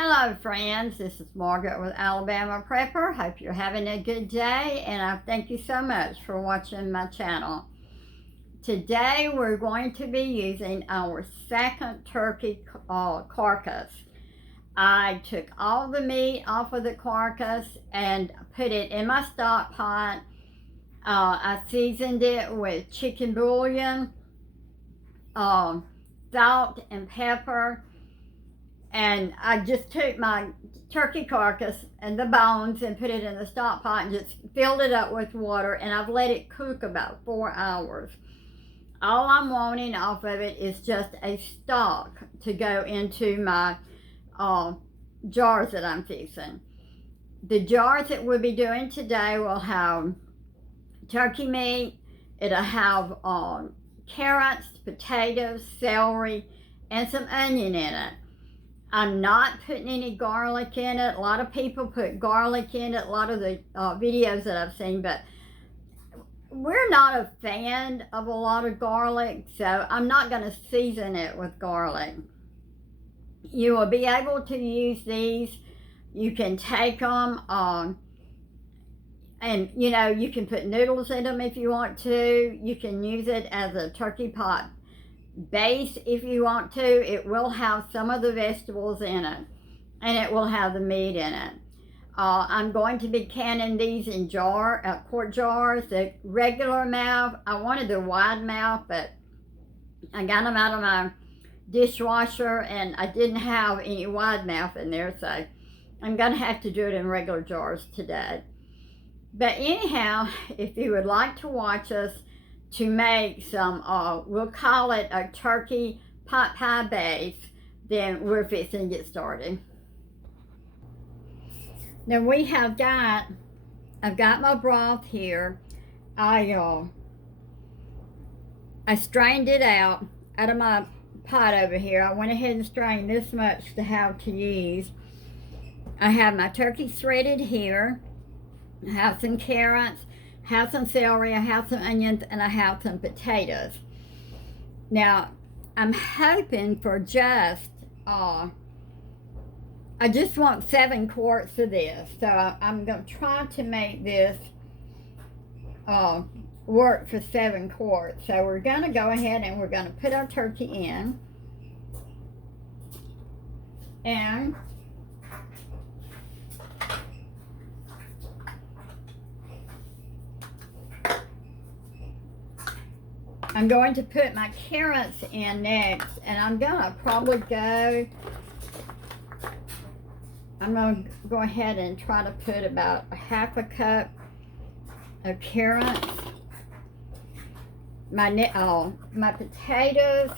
Hello friends, this is Margaret with Alabama Prepper. Hope you're having a good day, and I thank you so much for watching my channel. Today we're going to be using our second turkey carcass. I took all the meat off of the carcass and put it in my stock pot. I seasoned it with chicken bouillon, salt and pepper. And I just took my turkey carcass and the bones and put it in the stock pot and just filled it up with water, and I've let it cook about 4 hours. All I'm wanting off of it is just a stock to go into my jars that I'm fixing. The jars that we'll be doing today will have turkey meat, it'll have carrots, potatoes, celery, and some onion in it. I'm not putting any garlic in it. A lot of people put garlic in it, a lot of the videos that I've seen, but we're not a fan of a lot of garlic, so I'm not going to season it with garlic. You will be able to use these. You can take them and you can put noodles in them if you want to. You can use it as a turkey pot base if you want to. It will have some of the vegetables in it, and it will have the meat in it. I'm going to be canning these in quart jars. The regular mouth, I wanted the wide mouth, but I got them out of my dishwasher and I didn't have any wide mouth in there, so I'm gonna have to do it in regular jars today. But anyhow, if you would like to watch us to make some, we'll call it a turkey pot pie base, then we're fixing to get started. Now I've got my broth here. I strained it out of my pot over here. I went ahead and strained this much to have to use. I have my turkey threaded here. I have some carrots, have some celery, I have some onions, and I have some potatoes. Now, I'm hoping for I just want 7 quarts of this. So I'm going to try to make this work for 7 quarts. So we're going to go ahead and we're going to put our turkey in. And I'm going to put my carrots in next, and I'm going to go ahead and try to put about a half a cup of carrots. My potatoes,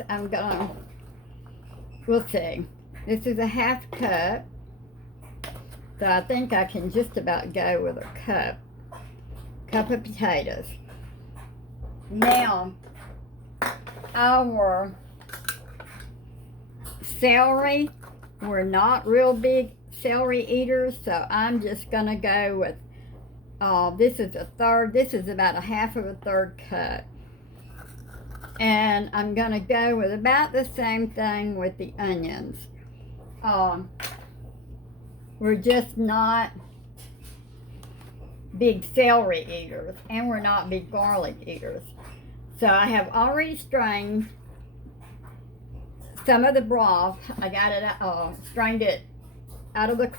we'll see. This is a half cup, so I think I can just about go with a cup of potatoes. Now, our celery, we're not real big celery eaters, so I'm just gonna go with this is about a half of a third cup, and I'm gonna go with about the same thing with the onions. We're just not big celery eaters, and we're not big garlic eaters. So I have already strained some of the broth. I got it, strained it out of the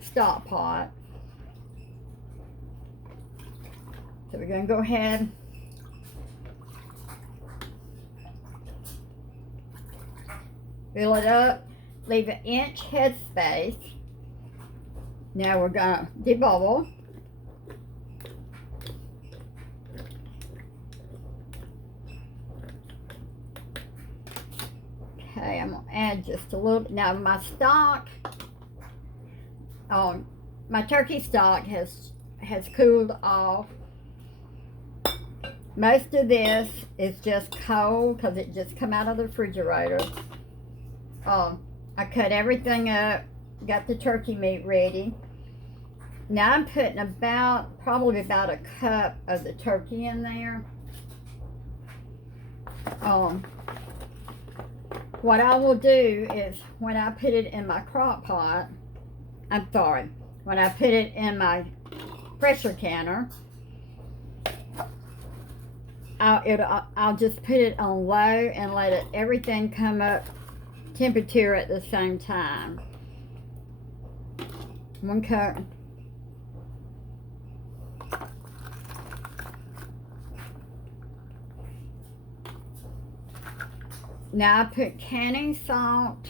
stock pot. So we're going to go ahead fill it up, leave an inch head space. Now we're going to debubble. Okay, I'm going to add just a little bit. Now my stock, my turkey stock has cooled off. Most of this is just cold because it just come out of the refrigerator. I cut everything up, got the turkey meat ready. Now I'm putting probably about a cup of the turkey in there. What I will do is when I put it in my crock pot, when I put it in my pressure canner, I'll just put it on low and let everything come up temperature at the same time. One cup. Now I put canning salt.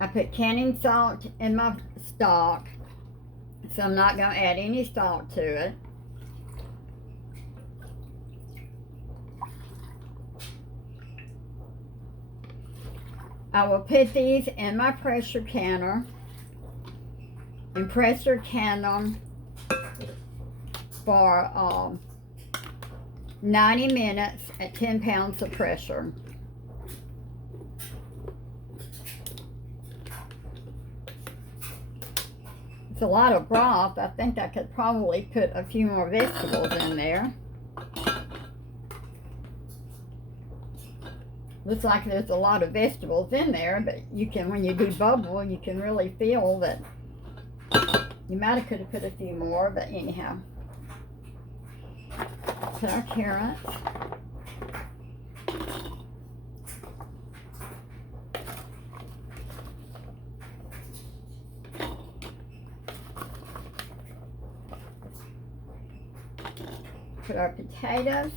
I put canning salt in my stock, so I'm not going to add any salt to it. I will put these in my pressure canner and pressure can them for 90 minutes at 10 pounds of pressure. It's a lot of broth. I think I could probably put a few more vegetables in there. Looks like there's a lot of vegetables in there, but you can, when you do bubble, you can really feel that you might have could have put a few more, but anyhow. Put our carrots. Put our potatoes.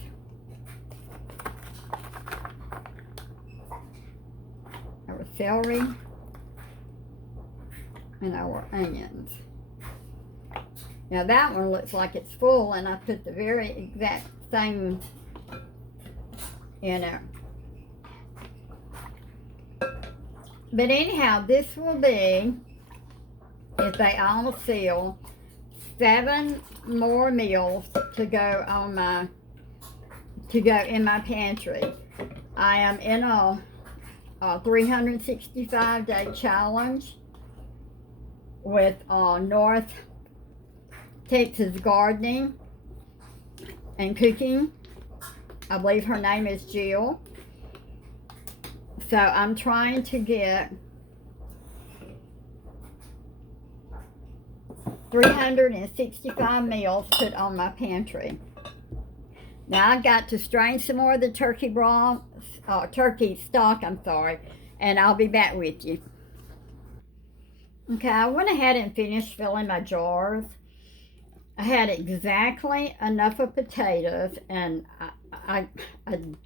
Our celery. And our onions. Now that one looks like it's full, and I put the very exact same in it. But anyhow, this will be, if they all seal, 7 more meals to go on in my pantry. I am in a 365-day challenge with North Texas Gardening and Cooking. I believe her name is Jill. So I'm trying to get 365 meals put on my pantry. Now I've got to strain some more of the turkey broth, turkey stock, and I'll be back with you. Okay, I went ahead and finished filling my jars. I had exactly enough of potatoes, and I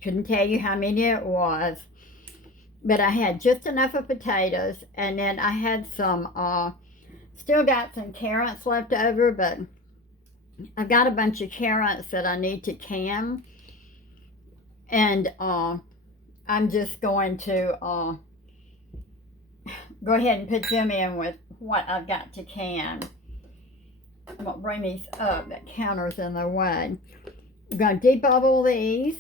couldn't tell you how many it was, but I had just enough of potatoes, and then I had some, still got some carrots left over, but I've got a bunch of carrots that I need to can, and I'm just going to go ahead and put them in with what I've got to can. I'm going to bring these up. That counter's in the way. I'm going to debubble these.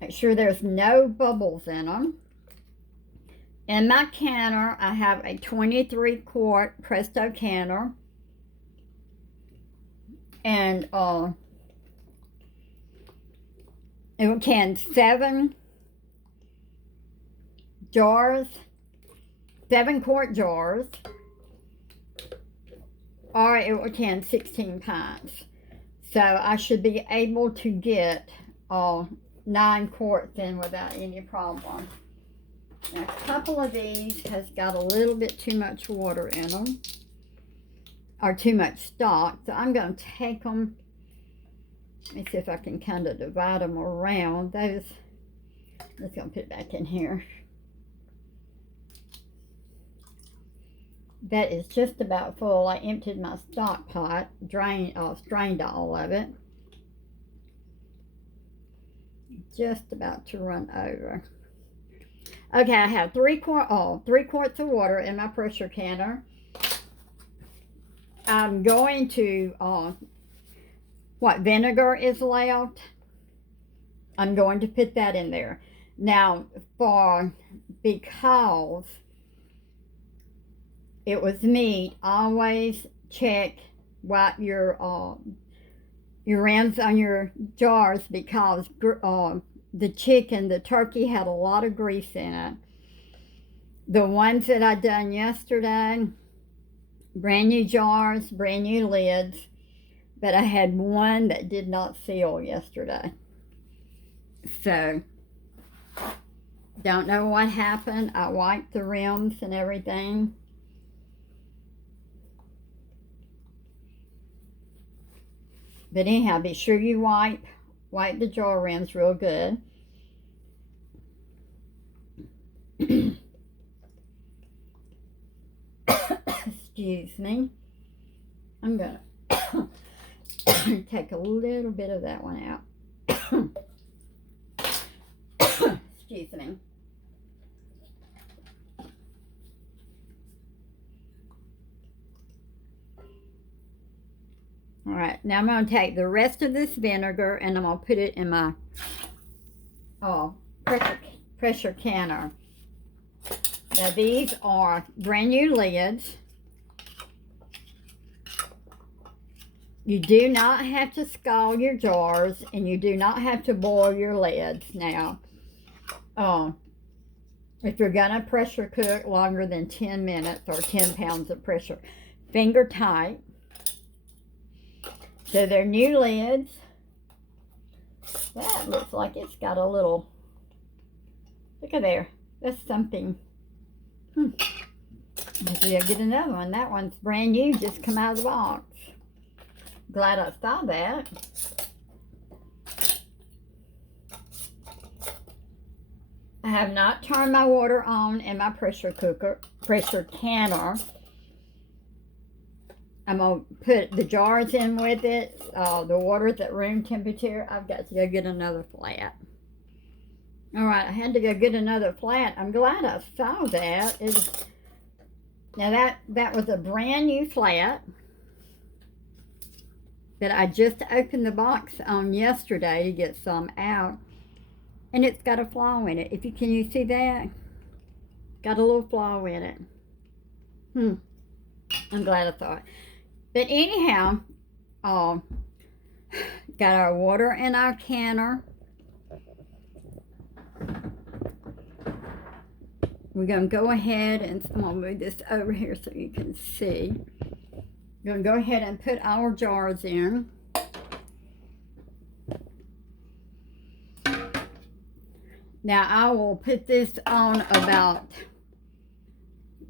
Make sure there's no bubbles in them. In my canner, I have a 23-quart Presto canner. And it will can 7 jars, 7-quart jars, or it will can 16 pints. So I should be able to get 9 quarts in without any problem. Now, a couple of these has got a little bit too much water in them, or too much stock, so I'm going to take them. Let me see if I can kind of divide them around. Those, I'm just going to put it back in here. That is just about full. I emptied my stock pot, strained all of it. Just about to run over. Okay, I have 3 quarts of water in my pressure canner. I'm going to, vinegar is left. I'm going to put that in there. Now, because it was meat, always check what your your rims on your jars because the turkey had a lot of grease in it. The ones that I done yesterday, brand new jars, brand new lids, but I had one that did not seal yesterday. So, don't know what happened. I wiped the rims and everything. But anyhow, be sure you wipe the jar rims real good. Excuse me. I'm gonna take a little bit of that one out. Excuse me. All right, now I'm going to take the rest of this vinegar and I'm going to put it in my pressure canner. Now these are brand new lids. You do not have to scald your jars and you do not have to boil your lids now. If you're going to pressure cook longer than 10 minutes or 10 pounds of pressure, finger tight. So they're new lids. That looks like it's got a little, look at there. That's something. Maybe I'll get another one. That one's brand new, just come out of the box. Glad I saw that. I have not turned my water on in my pressure canner. I'm going to put the jars in with it. The water's at room temperature. I've got to go get another flat. All right, I had to go get another flat. I'm glad I saw that. Now that was a brand new flat that I just opened the box on yesterday to get some out. And it's got a flaw in it. Can you see that? Got a little flaw in it. I'm glad I saw it. But anyhow, got our water in our canner. We're going to go ahead and I'm going to move this over here so you can see. We're going to go ahead and put our jars in. Now I will put this on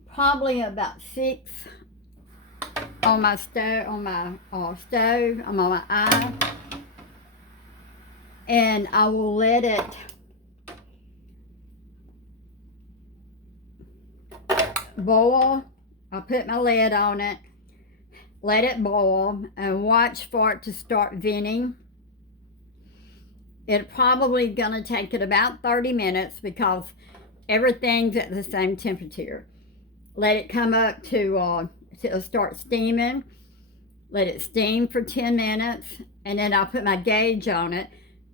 probably about 6 on my stove, I'm on my eye, and I will let it boil. I'll put my lid on it, let it boil, and watch for it to start venting. It's probably going to take it about 30 minutes because everything's at the same temperature. Let it come up to start steaming. Let it steam for 10 minutes, and then I'll put my gauge on it,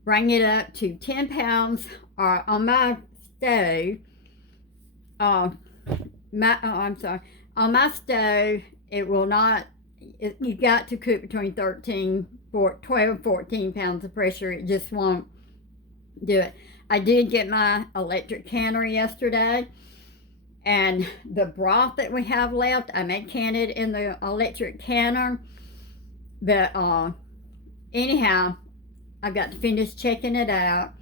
bring it up to 10 pounds, or on my stove, on my stove, it will not, you got to cook between 12, 14 pounds of pressure. It just won't do it. I did get my electric canner yesterday, and the broth that we have left, I may can it in the electric canner. But anyhow, I've got to finish checking it out.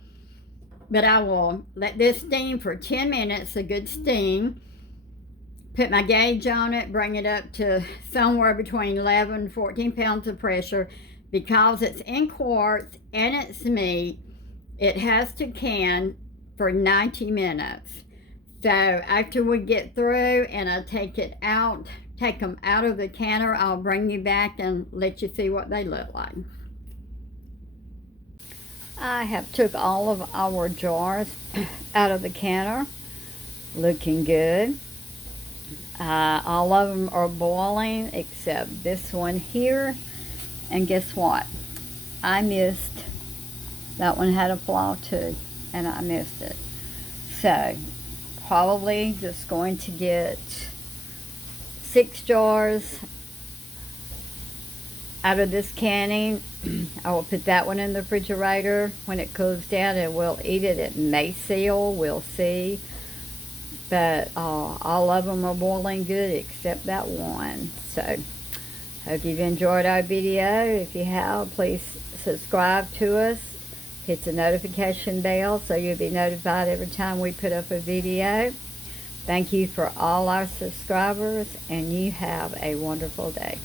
But I will let this steam for 10 minutes, a good steam. Put my gauge on it, bring it up to somewhere between 11 and 14 pounds of pressure. Because it's in quarts and it's meat, it has to can for 90 minutes. So after we get through and I take them out of the canner, I'll bring you back and let you see what they look like. I have took all of our jars out of the canner, looking good. All of them are boiling except this one here. And guess what? I missed. That one had a flaw too, and I missed it. So, probably just going to get 6 jars out of this canning I will put that one in the refrigerator when it cools down, and we'll eat it. It may seal, we'll see. But all of them are boiling good except that one. So, hope you've enjoyed our video. If you have, please subscribe to us. Hit the notification bell so you'll be notified every time we put up a video. Thank you for all our subscribers, and you have a wonderful day.